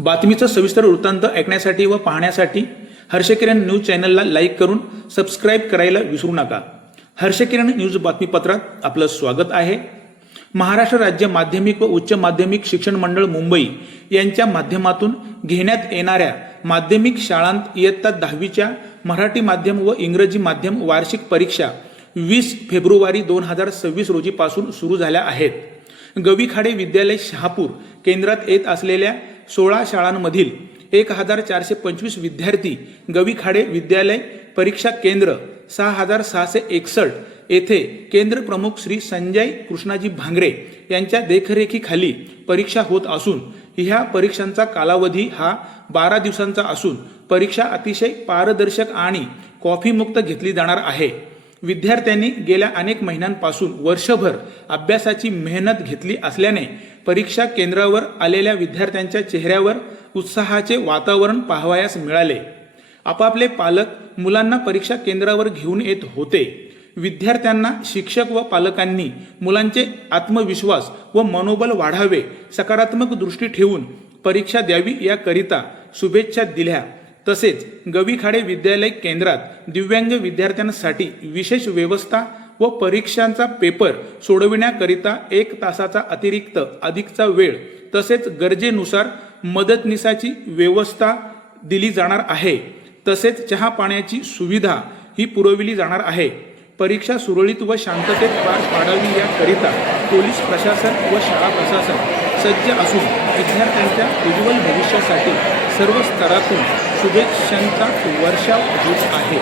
बातमीचं सविस्तर वृत्तांत ऐकण्यासाठी व पाहण्यासाठी हर्षकिरण न्यूज चॅनलला लाईक करून सबस्क्राईब करायला विसरू नका। हर्षकिरण न्यूज बातमीपत्रात आपलं स्वागत आहे। महाराष्ट्र राज्य माध्यमिक व उच्च माध्यमिक शिक्षण मंडळ मुंबई यांच्या माध्यमातून घेण्यात येणाऱ्या माध्यमिक शाळांत इयत्ता 10वीच्या मराठी माध्यम व इंग्रजी माध्यम वार्षिक परीक्षा 20 फेब्रुवारी 2026 रोजीपासून सुरू झाल्या आहेत। गवीखाडे विद्यालय शहापूर केंद्रात येत असलेल्या 16 शाळांमधील 1425 विद्यार्थी गवीखाडे विद्यालय परीक्षा केंद्र 6661 येथे केंद्र प्रमुख श्री संजय कृष्णाजी भांगरे यांच्या देखरेखीखाली परीक्षा होत असून ह्या परीक्षांचा कालावधी हा 12 दिवसांचा असून परीक्षा अतिशय पारदर्शक आणि कॉफीमुक्त घेतली जाणार आहे। विद्यार्थ्यांनी गेल्या अनेक महिन्यांपासून वर्षभर अभ्यासाची मेहनत घेतली असल्याने परीक्षा केंद्रावर आलेल्या विद्यार्थ्यांच्या चेहऱ्यावर उत्साहाचे वातावरण पाहावयास मिळाले। आपापले पालक मुलांना परीक्षा केंद्रावर घेऊन येत होते। विद्यार्थ्यांना शिक्षक व पालकांनी मुलांचे आत्मविश्वास व मनोबल वाढावे, सकारात्मक दृष्टी ठेवून परीक्षा द्यावी याकरिता शुभेच्छा दिल्या। तसेच गवीखाडे विद्यालय केंद्रात दिव्यांग विद्यार्थ्यांसाठी विशेष व्यवस्था व परीक्षांचा पेपर सोडविण्याकरिता 1 तासाचा अतिरिक्त अधिकचा वेळ तसेच गरजेनुसार मदतनीसाची व्यवस्था दिली जाणार आहे। तसेच चहा पाण्याची सुविधा ही पुरवली जाणार आहे। परीक्षा सुरळीत व शांततेत पार पाडावी याकरिता पोलीस प्रशासन व शाळा प्रशासन सज्ज असून विद्यार्थ्यांच्या उज्ज्वल भविष्यासाठी सर्व स्तरातून शुभेच्छांचा वर्षाव होत आहे।